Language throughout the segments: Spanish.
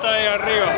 pata ahí arriba.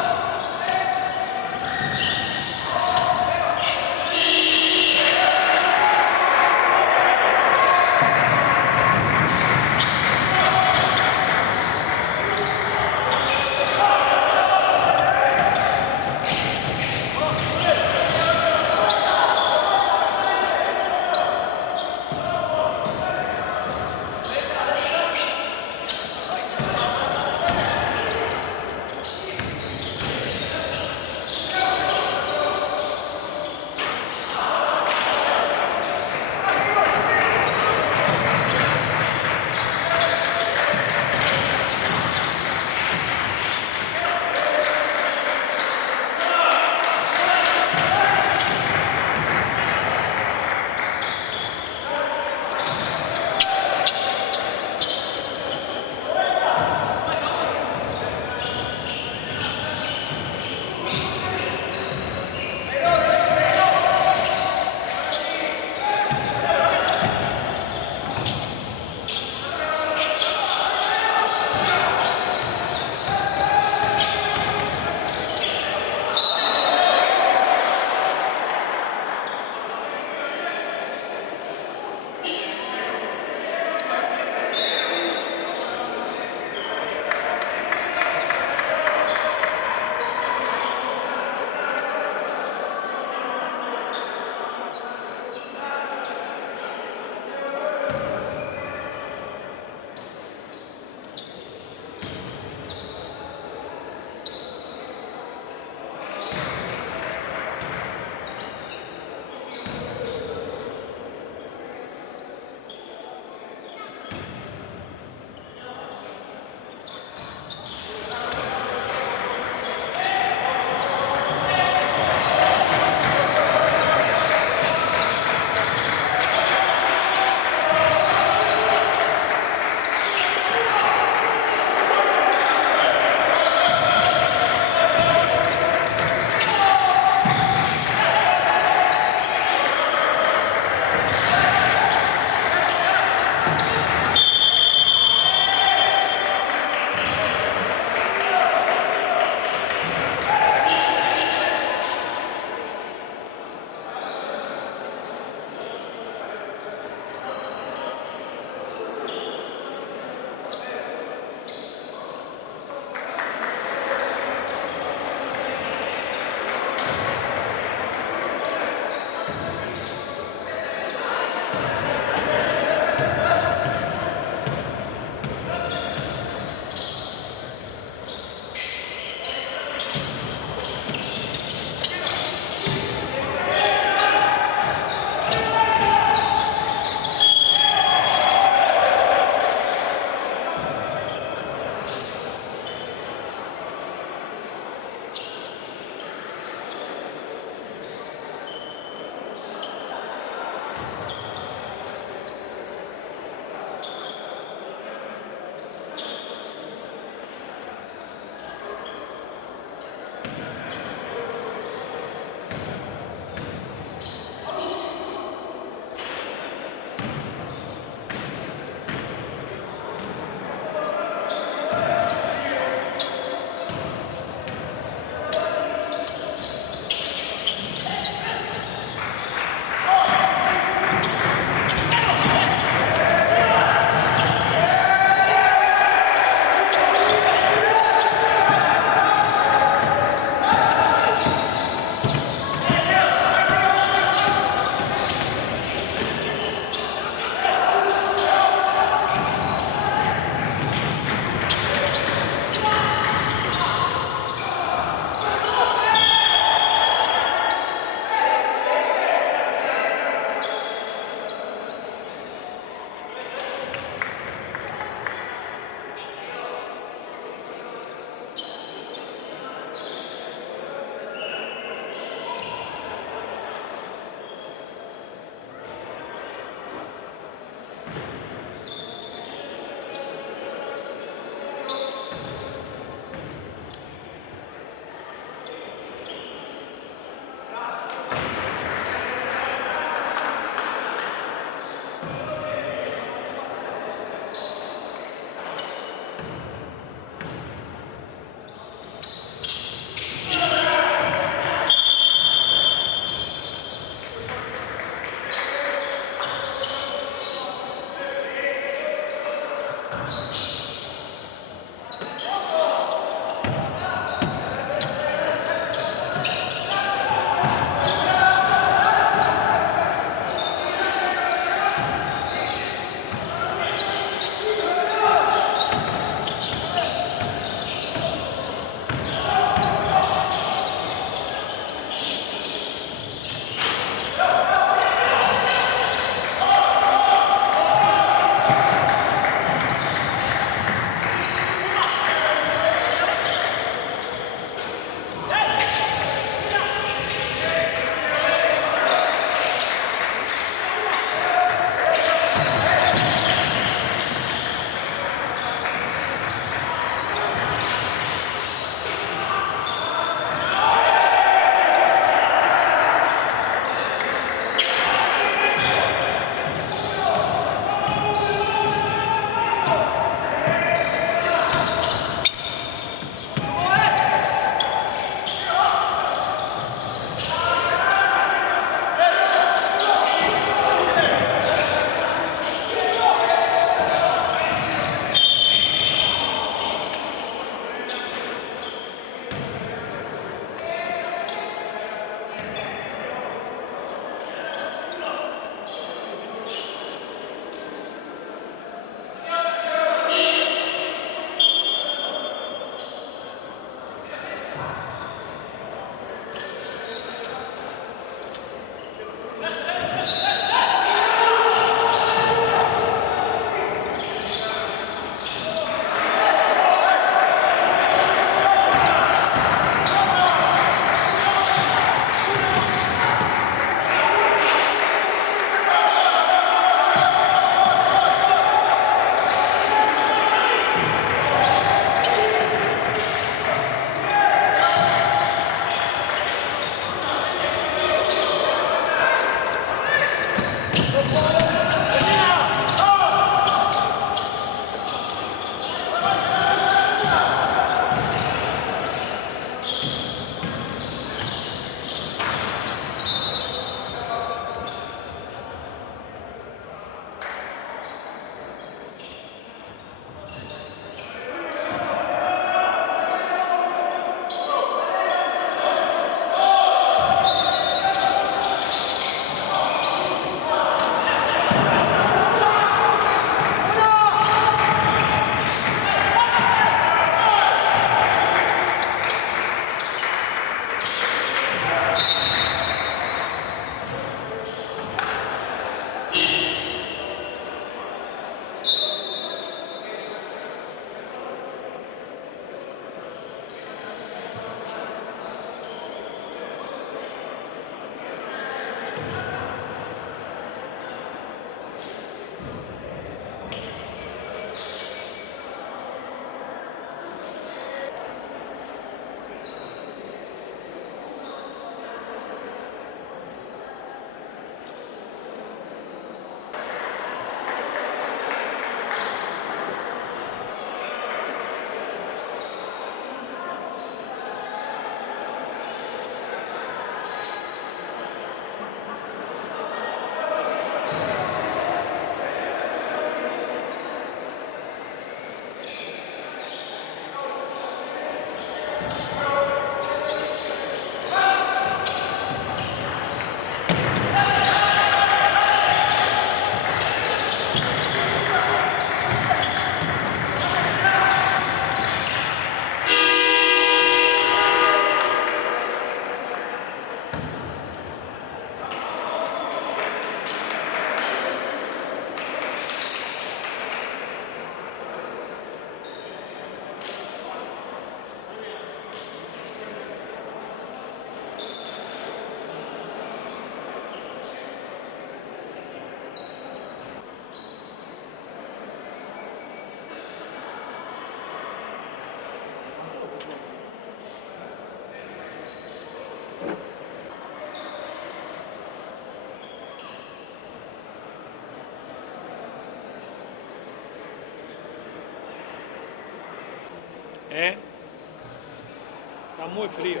Está muy frío.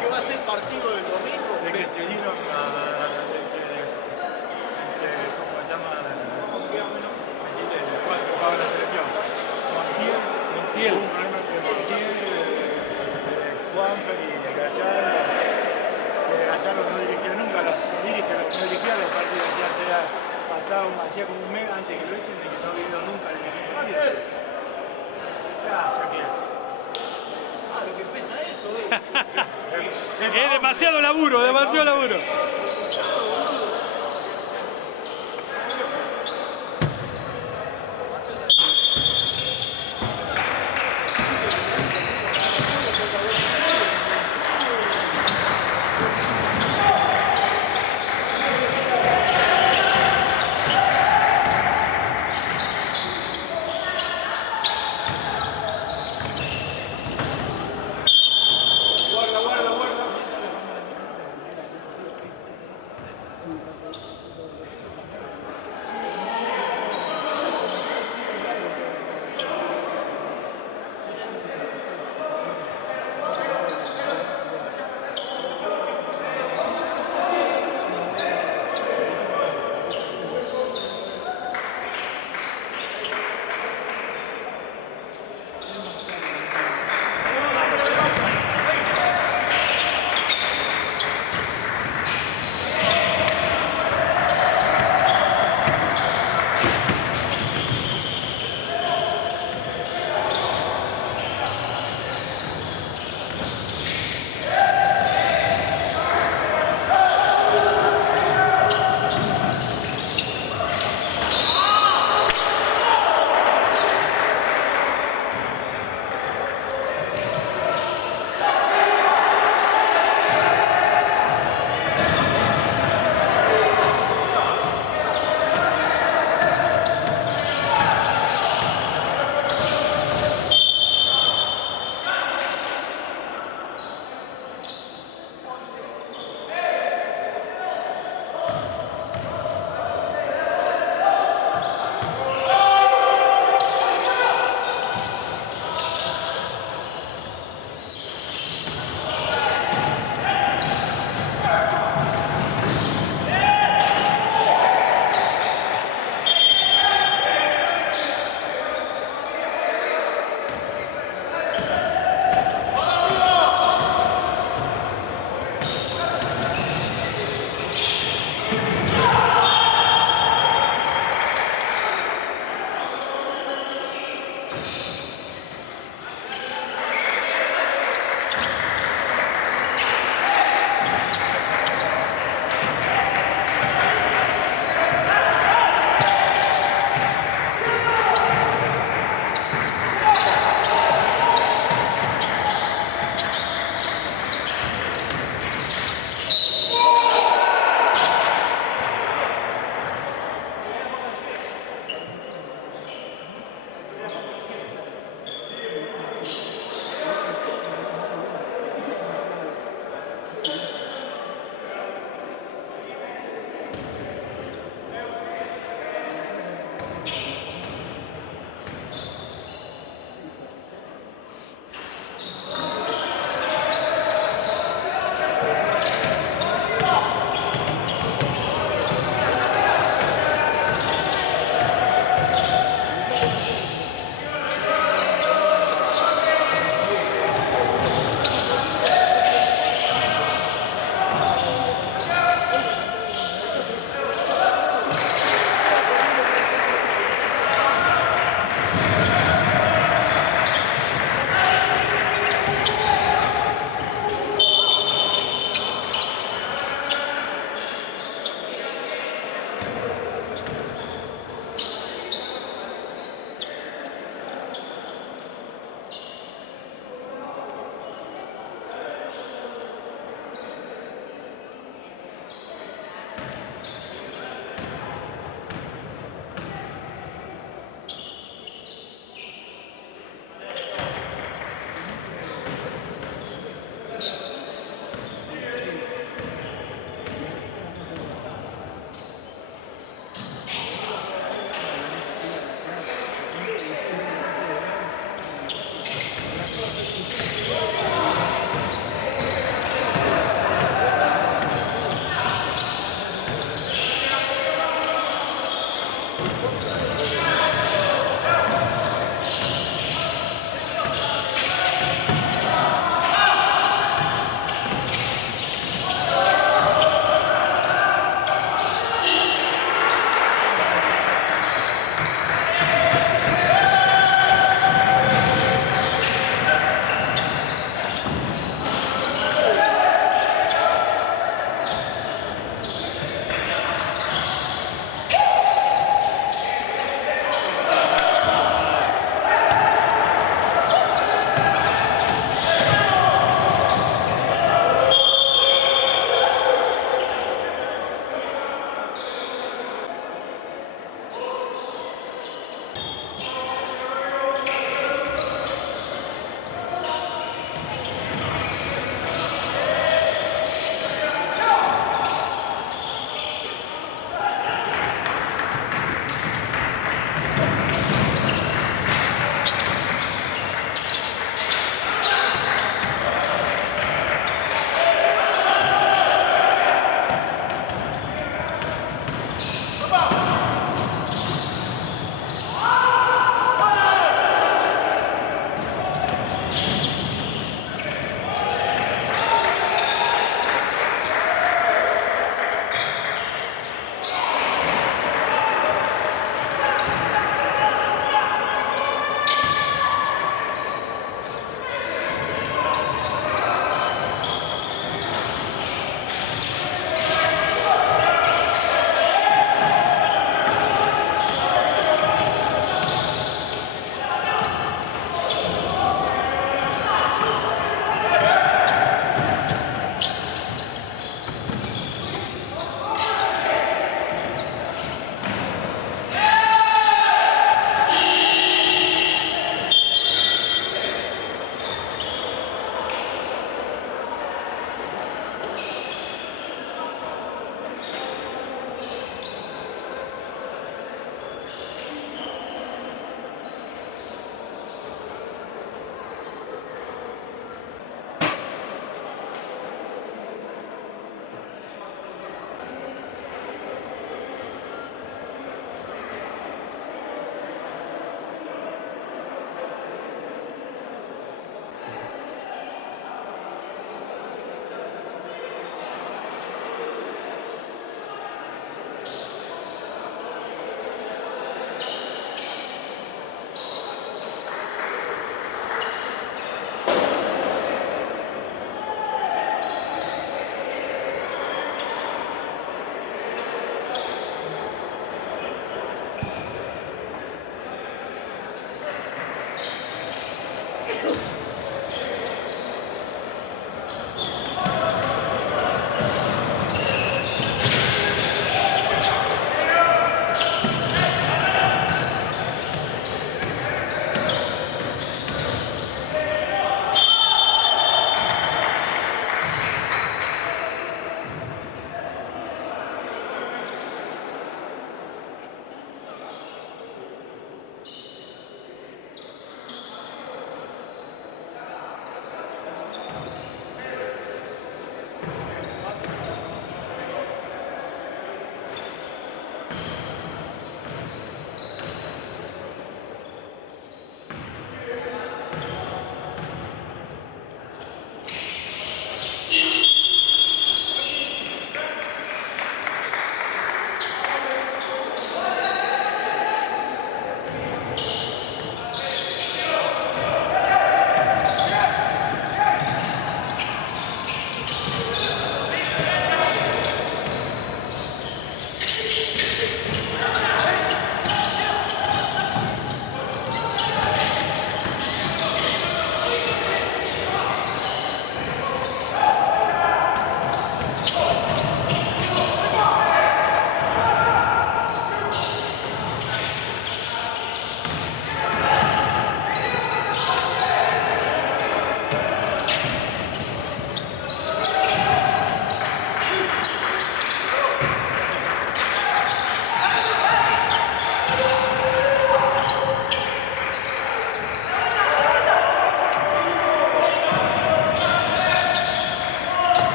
¿Qué va a ser el partido del domingo? De que se dieron ¿cómo se llama? Chile, el cual jugaba la selección. Montiel, hubo un problema entre Montiel, Juanfer y Gallardo, que Gallardo no dirigía nunca, no dirigía los partidos, ya se ha pasado, hacía como un mes antes que lo echen de que no vino nunca a dirigir partidos. Gracias, que Lo que pesa esto, Es demasiado laburo, demasiado laburo.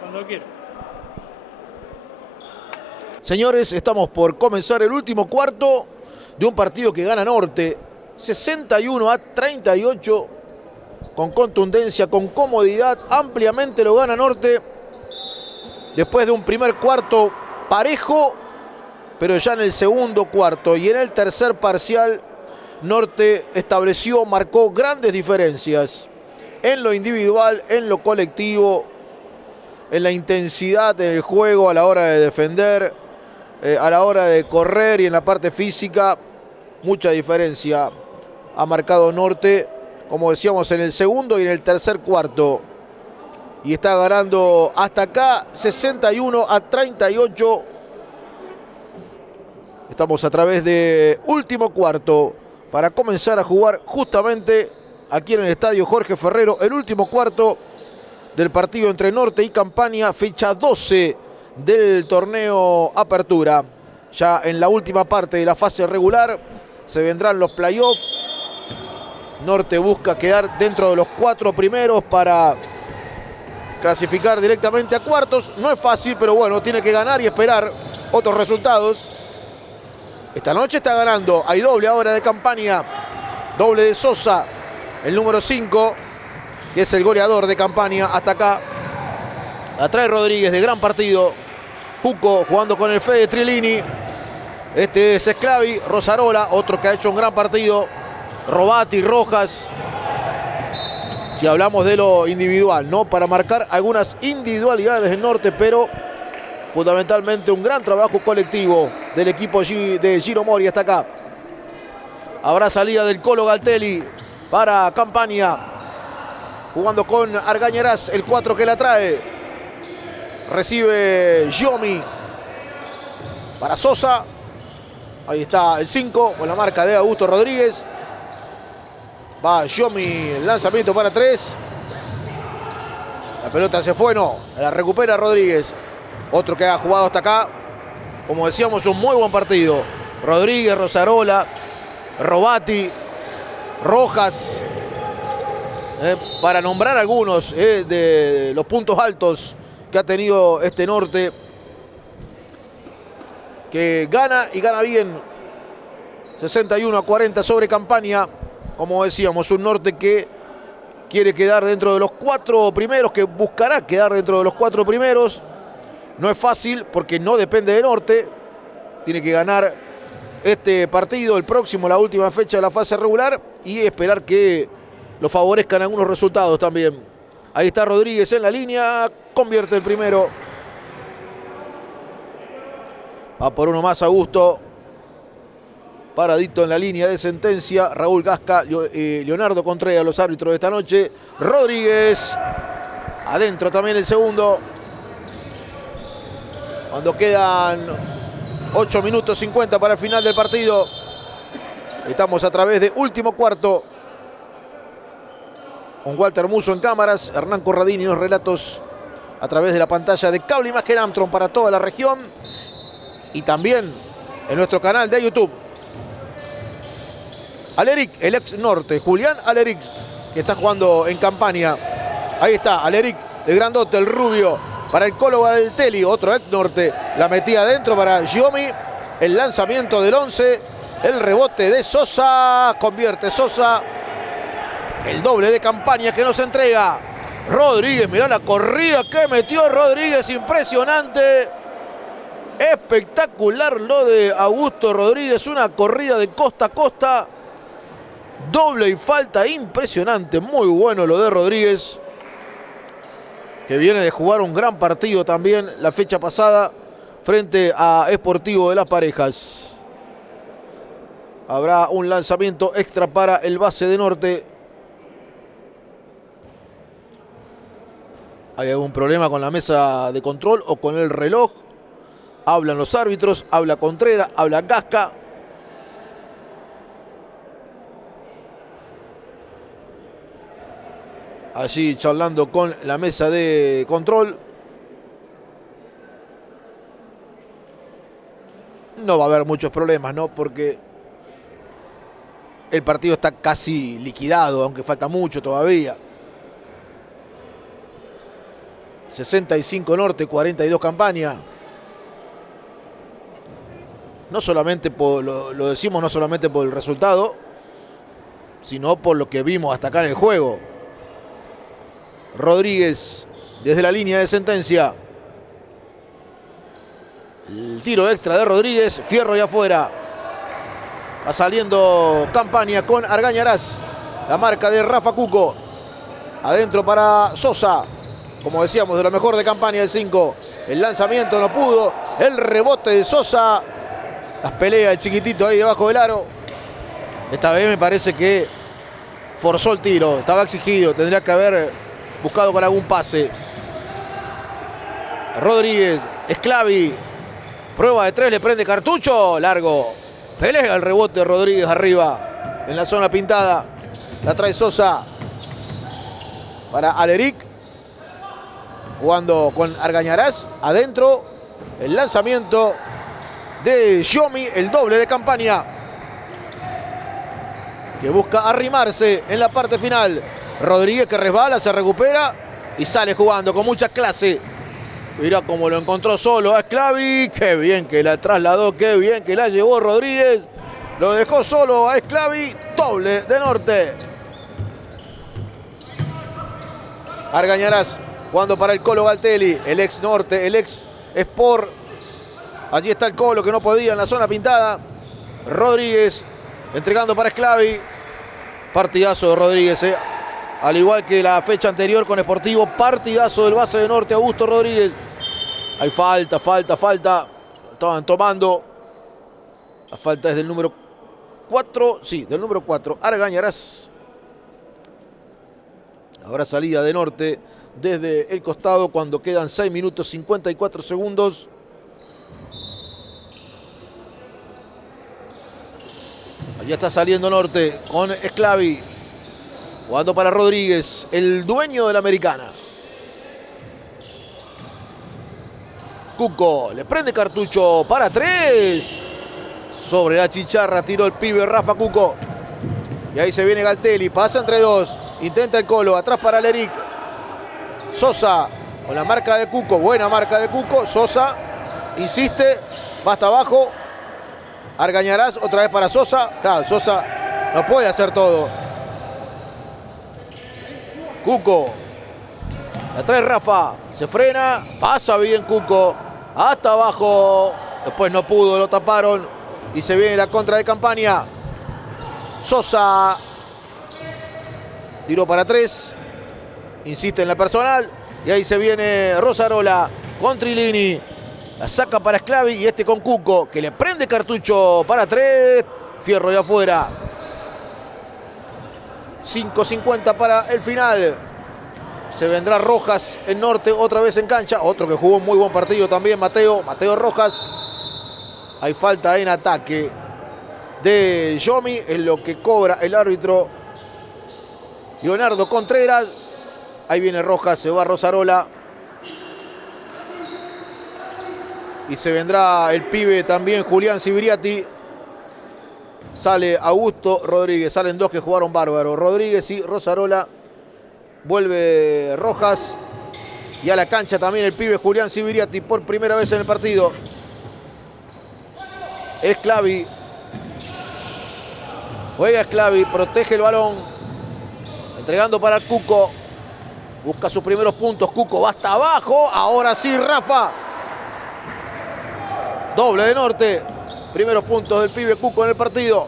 Cuando quiera. Señores, estamos por comenzar el último cuarto de un partido que gana Norte 61-38 con contundencia, con comodidad, ampliamente lo gana Norte después de un primer cuarto parejo, pero ya en el segundo cuarto y en el tercer parcial Norte estableció, marcó grandes diferencias en lo individual, en lo colectivo, en la intensidad del juego a la hora de defender, a la hora de correr y en la parte física. Mucha diferencia ha marcado Norte, como decíamos, en el segundo y en el tercer cuarto. Y está ganando hasta acá 61-38. Estamos a través de último cuarto para comenzar a jugar justamente aquí en el estadio Jorge Ferrero, el último cuarto del partido entre Norte y Campania, fecha 12 del torneo Apertura. Ya en la última parte de la fase regular se vendrán los playoffs. Norte busca quedar dentro de los 4 primeros para clasificar directamente a cuartos. No es fácil, pero bueno, tiene que ganar y esperar otros resultados. Esta noche está ganando, hay doble ahora de Campania, doble de Sosa, el número 5, que es el goleador de Campania hasta acá. La trae Rodríguez, de gran partido. Juco jugando con el Fede Trilini. Este es Sclavi. Rosarola, otro que ha hecho un gran partido. Robati, Rojas. Si hablamos de lo individual, ¿no? Para marcar algunas individualidades del Norte, pero fundamentalmente un gran trabajo colectivo del equipo de Giro Mori hasta acá. Habrá salida del Colo Galtelli para Campania. Jugando con Argañarás, el 4 que la trae. Recibe Giomi para Sosa. Ahí está el 5 con la marca de Augusto Rodríguez. Va Giomi, el lanzamiento para 3. La pelota se fue, no. La recupera Rodríguez. Otro que ha jugado hasta acá. Como decíamos, un muy buen partido. Rodríguez, Rosarola, Robati, Rojas. Para nombrar algunos de los puntos altos que ha tenido este Norte, que gana y gana bien. 61-40 sobre Campania. Como decíamos, un Norte que quiere quedar dentro de los 4 primeros, que buscará quedar dentro de los 4 primeros. No es fácil porque no depende de Norte. Tiene que ganar este partido, el próximo, la última fecha de la fase regular, y esperar que lo favorezcan algunos resultados también. Ahí está Rodríguez en la línea, convierte el primero. Va por uno más Augusto. Paradito en la línea de sentencia. Raúl Gasca, Leonardo Contreras, los árbitros de esta noche. Rodríguez. Adentro también el segundo. Cuando quedan 8 minutos 50 para el final del partido. Estamos a través de último cuarto. Con Walter Musso en cámaras, Hernán Corradini en los relatos a través de la pantalla de Cable Imagen Amtron para toda la región y también en nuestro canal de YouTube. Aleric, el ex Norte, Julián Aleric, que está jugando en Campania. Ahí está, Aleric, de grandote, el rubio, para el Colo Galtelli, otro ex Norte. La metía adentro para Giomi, el lanzamiento del 11, El rebote de Sosa. Convierte Sosa. El doble de Campaña que nos entrega Rodríguez. Mirá la corrida que metió Rodríguez. Impresionante. Espectacular lo de Augusto Rodríguez. Una corrida de costa a costa. Doble y falta impresionante. Muy bueno lo de Rodríguez, que viene de jugar un gran partido también la fecha pasada frente a Sportivo de Las Parejas. Habrá un lanzamiento extra para el base de Norte. ¿Hay algún problema con la mesa de control o con el reloj? Hablan los árbitros, habla Contreras, habla Gasca. Allí charlando con la mesa de control. No va a haber muchos problemas, ¿no? Porque el partido está casi liquidado, aunque falta mucho todavía. 65 Norte, 42 Campaña. No solamente por, lo decimos no solamente por el resultado, sino por lo que vimos hasta acá en el juego. Rodríguez desde la línea de sentencia. El tiro extra de Rodríguez. Fierro y afuera. Va saliendo Campaña con Argañarás. La marca de Rafa Cuco. Adentro para Sosa. Como decíamos, de lo mejor de Campaña el 5. El lanzamiento no pudo. El rebote de Sosa. Las peleas el chiquitito ahí debajo del aro. Esta vez me parece que forzó el tiro. Estaba exigido. Tendría que haber buscado con algún pase. Rodríguez, Esclavi. Prueba de 3, le prende cartucho. Largo. Pelea el rebote de Rodríguez arriba. En la zona pintada. La trae Sosa. Para Aleric. Jugando con Argañarás. Adentro. El lanzamiento de Xiomi. El doble de Campaña, que busca arrimarse en la parte final. Rodríguez que resbala, se recupera y sale jugando con mucha clase. Mirá cómo lo encontró solo a Esclavi. Qué bien que la trasladó, qué bien que la llevó Rodríguez. Lo dejó solo a Esclavi. Doble de Norte. Argañarás jugando para el Colo Galtelli. El ex Norte, el ex Sport. Allí está el Colo que no podía en la zona pintada. Rodríguez entregando para Esclavi. Partidazo de Rodríguez, al igual que la fecha anterior con Sportivo. Partidazo del base de Norte, Augusto Rodríguez. Hay falta. Estaban tomando. La falta es del número 4. Sí, del número 4. Argañarás. Habrá salida de Norte desde el costado cuando quedan 6 minutos 54 segundos. Allá está saliendo Norte con Esclavi. Jugando para Rodríguez, el dueño de la Americana. Cuco le prende cartucho para 3. Sobre la chicharra tiró el pibe Rafa Cuco. Y ahí se viene Galtelli, pasa entre dos. Intenta el Colo, atrás para Aleric. Sosa con la marca de Cuco, buena marca de Cuco. Sosa insiste, va hasta abajo. Argañarás otra vez para Sosa. Claro, Sosa no puede hacer todo. Cuco. La trae Rafa. Se frena. Pasa bien Cuco. Hasta abajo. Después no pudo, lo taparon. Y se viene la contra de Campaña. Sosa. Tiró para 3. Insiste en la personal. Y ahí se viene Rosarola con Trillini. La saca para Esclavi y este con Cuco, que le prende cartucho para 3. Fierro de afuera. 5:50 para el final. Se vendrá Rojas en Norte otra vez en cancha. Otro que jugó un muy buen partido también, Mateo Rojas. Hay falta en ataque de Yomi, en lo que cobra el árbitro Leonardo Contreras. Ahí viene Rojas, se va Rosarola. Y se vendrá el pibe también, Julián Sibiriati. Sale Augusto Rodríguez. Salen dos que jugaron bárbaro. Rodríguez y Rosarola. Vuelve Rojas. Y a la cancha también el pibe Julián Sibiriati por primera vez en el partido. Esclavi. Juega Sclavi, protege el balón. Entregando para el Cuco. Busca sus primeros puntos. Cuco va hasta abajo. Ahora sí, Rafa. Doble de Norte. Primeros puntos del pibe Cuco en el partido.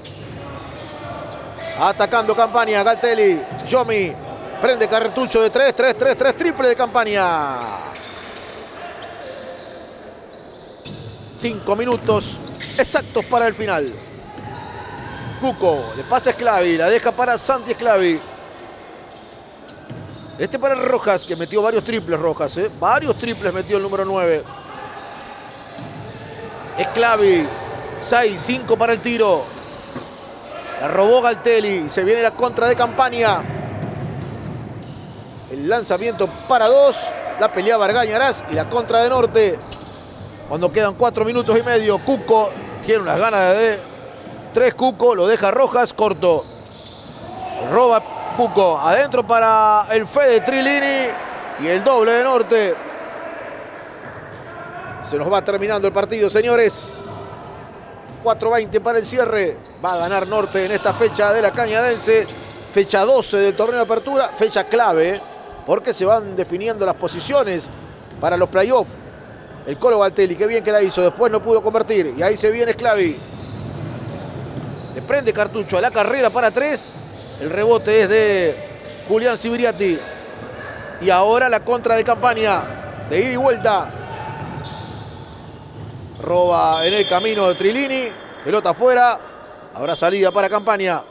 Atacando Campania. Galtelli. Yomi. Prende cartucho de 3. Triple de Campania. 5 minutos exactos para el final. Cuco. Le pasa a Sclavi. La deja para Santi Sclavi. Este para Rojas, que metió varios triples Rojas. Varios triples metió el número 9. Sclavi. 6-5 para el tiro. La robó Galtelli. Se viene la contra de Campania. El lanzamiento para 2. La peleaba Argañarás y la contra de Norte. Cuando quedan 4 minutos y medio. Cuco tiene unas ganas de 3. Cuco lo deja Rojas corto. Roba Cuco. Adentro para el Fede Trilini. Y el doble de Norte. Se nos va terminando el partido, señores. 4:20 para el cierre. Va a ganar Norte en esta fecha de la Cañadense. Fecha 12 del torneo de apertura. Fecha clave, porque se van definiendo las posiciones para los playoffs. El Colo Galtelli, qué bien que la hizo. Después no pudo convertir. Y ahí se viene Sclavi. Le prende cartucho a la carrera para 3. El rebote es de Julián Sibiriati. Y ahora la contra de Campania. De ida y vuelta. Roba en el camino de Trilini. Pelota afuera. Habrá salida para Campania.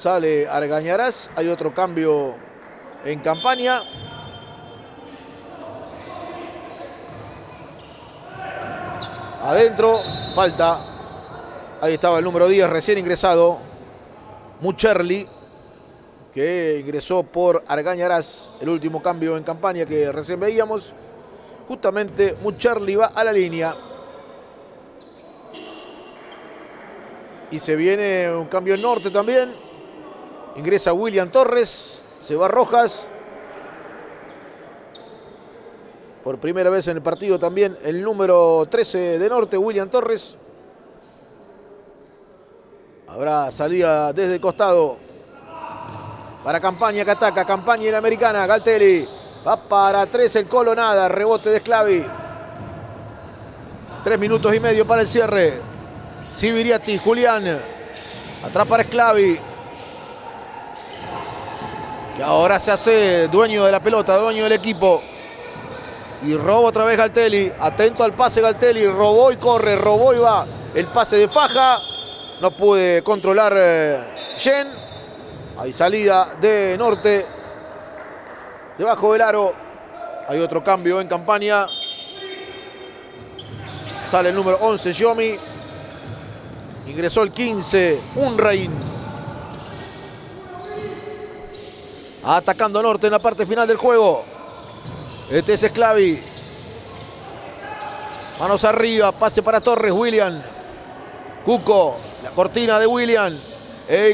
Sale Argañarás. Hay otro cambio en Campania. Adentro. Falta. Ahí estaba el número 10 recién ingresado. Mucherli, que ingresó por Argañarás. El último cambio en Campania que recién veíamos. Justamente Mucherli va a la línea. Y se viene un cambio en Norte también. Ingresa William Torres. Se va Rojas. Por primera vez en el partido también el número 13 de Norte, William Torres. Habrá salida desde el costado para Campania, que ataca. Campania en la americana. Galtelli. Va para 3 el Colo, nada. Rebote de Sclavi. 3 minutos y medio para el cierre. Sibiriati, Julián. Atrás para Sclavi. Que ahora se hace dueño de la pelota, dueño del equipo. Y roba otra vez Galtelli. Atento al pase Galtelli. Robó y corre. Robó y va. El pase de Faja. No puede controlar Jen. Hay salida de Norte. Debajo del aro. Hay otro cambio en Campania. Sale el número 11, Yomi. Ingresó el 15, Unrain. Atacando Norte en la parte final del juego. Este es Sclavi. Manos arriba, pase para Torres, William. Cuco, la cortina de William.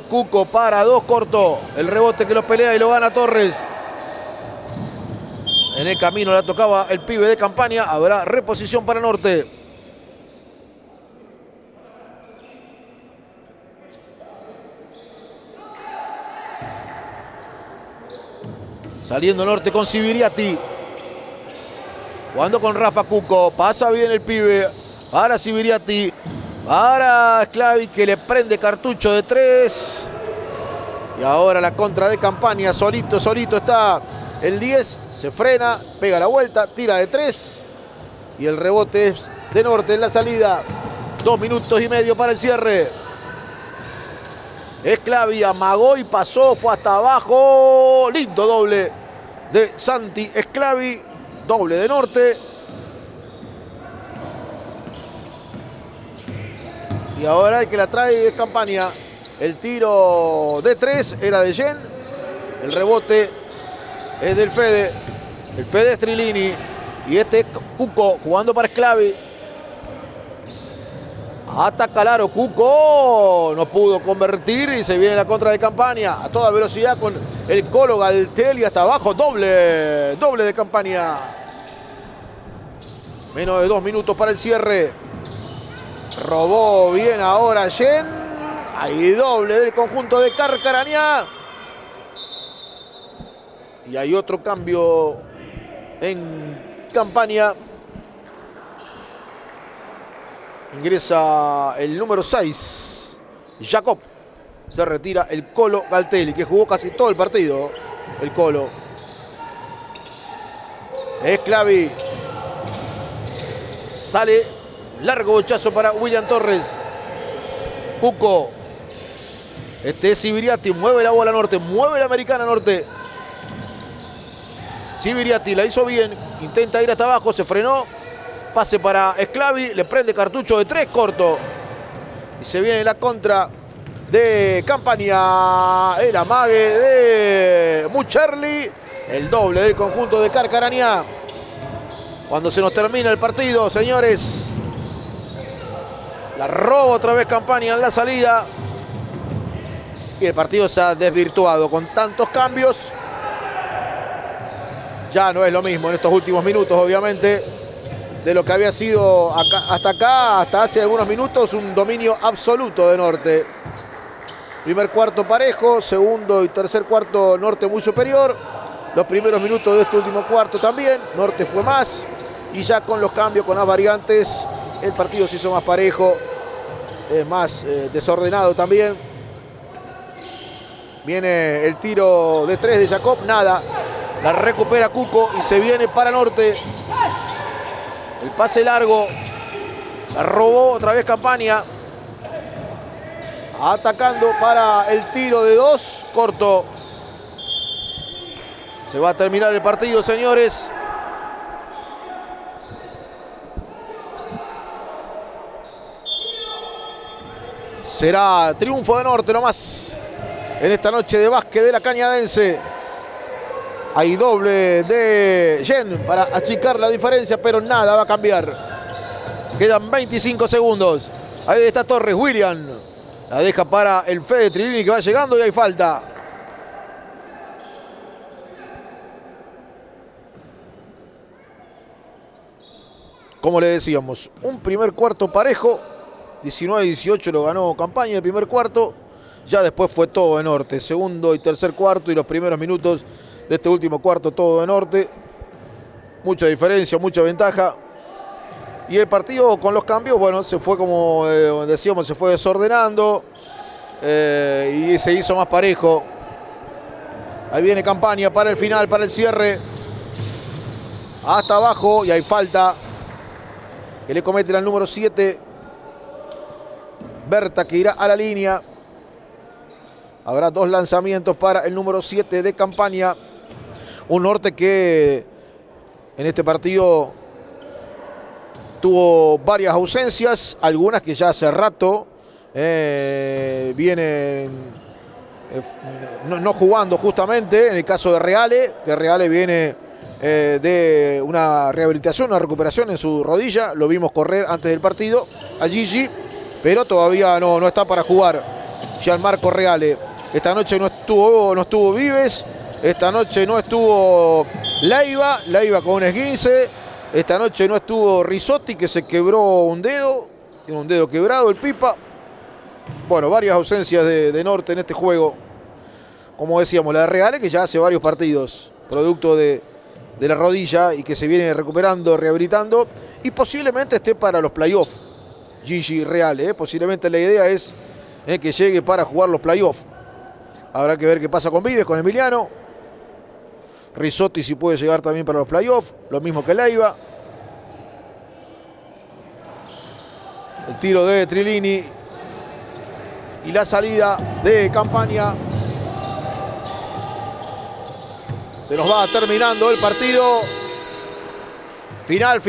Cuco para 2 corto. El rebote que lo pelea y lo gana Torres. En el camino la tocaba el pibe de Campania. Habrá reposición para Norte. Saliendo Norte con Sibiriati. Jugando con Rafa Cuco. Pasa bien el pibe. Para Sibiriati. Para Sclavi, que le prende cartucho de 3. Y ahora la contra de Campania. Solito está el 10. Se frena. Pega la vuelta. Tira de 3. Y el rebote es de Norte en la salida. 2 minutos y medio para el cierre. Sclavi amagó y pasó. Fue hasta abajo. Lindo doble de Santi Sclavi. Doble de Norte. Y ahora el que la trae es Campania. El tiro de 3 era de Jen. El rebote es del Fede. El Fede es Trilini. Y este es Cuco jugando para Sclavi. Ataca al aro Cuco. No pudo convertir y se viene la contra de Campania. A toda velocidad con el Colo Galtelli hasta abajo. Doble de Campania. Menos de 2 minutos para el cierre. Robó bien ahora Yen. Hay doble del conjunto de Carcarañá. Y hay otro cambio en Campania. Ingresa el número 6, Jacob. Se retira el Colo Galtelli, que jugó casi todo el partido. El Colo. Esclavi. Sale. Largo bochazo para William Torres. Cuco. Este es Sibiriati. Mueve la bola Norte. Mueve la americana Norte. Sibiriati la hizo bien. Intenta ir hasta abajo. Se frenó. Pase para Esclavi. Le prende cartucho de 3. Corto. Y se viene la contra de Campania. El amague de Mucherli. El doble del conjunto de Carcarañá. Cuando se nos termina el partido, señores. La roba otra vez Campania en la salida. Y el partido se ha desvirtuado con tantos cambios. Ya no es lo mismo en estos últimos minutos, obviamente, de lo que había sido hasta hace algunos minutos, un dominio absoluto de Norte. Primer cuarto parejo, segundo y tercer cuarto Norte muy superior. Los primeros minutos de este último cuarto también, Norte fue más. Y ya con los cambios, con las variantes, el partido se hizo más parejo, más desordenado también. Viene el tiro de 3 de Jacob, nada. La recupera Cuco y se viene para Norte. El pase largo. La robó otra vez Campania. Atacando para el tiro de 2. Corto. Se va a terminar el partido, señores. Será triunfo de Norte nomás en esta noche de básquet de la Cañadense. Hay doble de Yen para achicar la diferencia, pero nada va a cambiar. Quedan 25 segundos. Ahí está Torres, William. La deja para el Fede Trilini que va llegando y hay falta. Como le decíamos, un primer cuarto parejo. 19-18 lo ganó Campania el primer cuarto. Ya después fue todo de Norte. Segundo y tercer cuarto y los primeros minutos de este último cuarto todo de Norte. Mucha diferencia, mucha ventaja. Y el partido con los cambios, bueno, se fue como decíamos, se fue desordenando. Y se hizo más parejo. Ahí viene Campania para el final, para el cierre. Hasta abajo y hay falta. Que le comete al número 7. Berta, que irá a la línea. Habrá 2 lanzamientos para el número 7 de Campania. Un Norte que en este partido tuvo varias ausencias. Algunas que ya hace rato vienen no jugando justamente. En el caso de Reale, que Reale viene de una rehabilitación, una recuperación en su rodilla. Lo vimos correr antes del partido a Gigi, pero todavía no está para jugar Gianmarco Reale. Esta noche no estuvo Vives. Esta noche no estuvo Leiva con un esguince. Esta noche no estuvo Risotti, que se quebró un dedo. Tiene un dedo quebrado el Pipa. Bueno, varias ausencias de Norte en este juego. Como decíamos, la de Reale, que ya hace varios partidos, producto de la rodilla y que se viene recuperando, rehabilitando. Y posiblemente esté para los playoffs. Gigi Reale, posiblemente la idea es que llegue para jugar los playoffs. Habrá que ver qué pasa con Vives, con Emiliano. Risotti si puede llegar también para los playoffs, lo mismo que Leiva. El tiro de Trilini y la salida de Campania. Se nos va terminando el partido. Final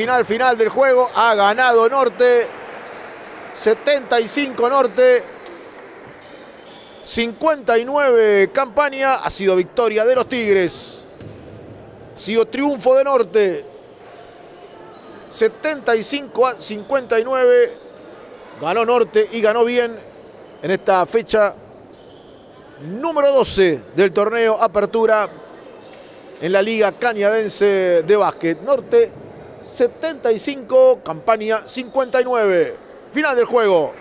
del juego. Ha ganado Norte. 75 Norte. 59 Campania. Ha sido victoria de los Tigres. Ha sido triunfo de Norte. 75-59. Ganó Norte y ganó bien en esta fecha número 12 del torneo Apertura en la Liga Cañadense de Básquet. Norte 75, Campania 59. Final del juego.